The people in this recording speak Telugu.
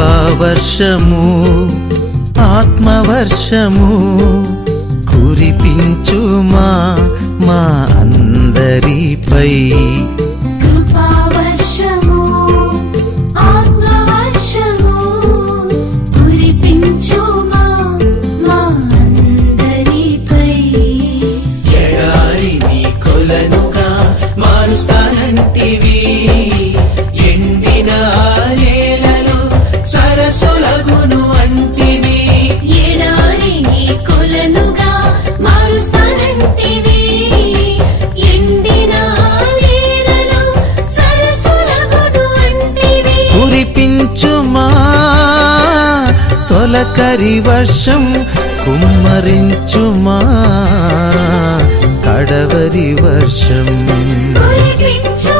కృపావర్షము ఆత్మవర్షము కురిపించుమా మా అందరిపై కృపావర్షము ఆత్మవర్షము కురిపించుమా మా అందరిపై ఎడారిని కొలనుగా మారుస్తానంటివి ఎండిన నేలలు సరస్సులగును అంటివి ఎడారిని కొలనుగా మారుస్తానంటివి ఎండిన నేలలు సరస్సులగును అంటివి కురిపించుమా తొలకరి వర్షం కుమ్మరించుమా కడవరి వర్షం కురిపించు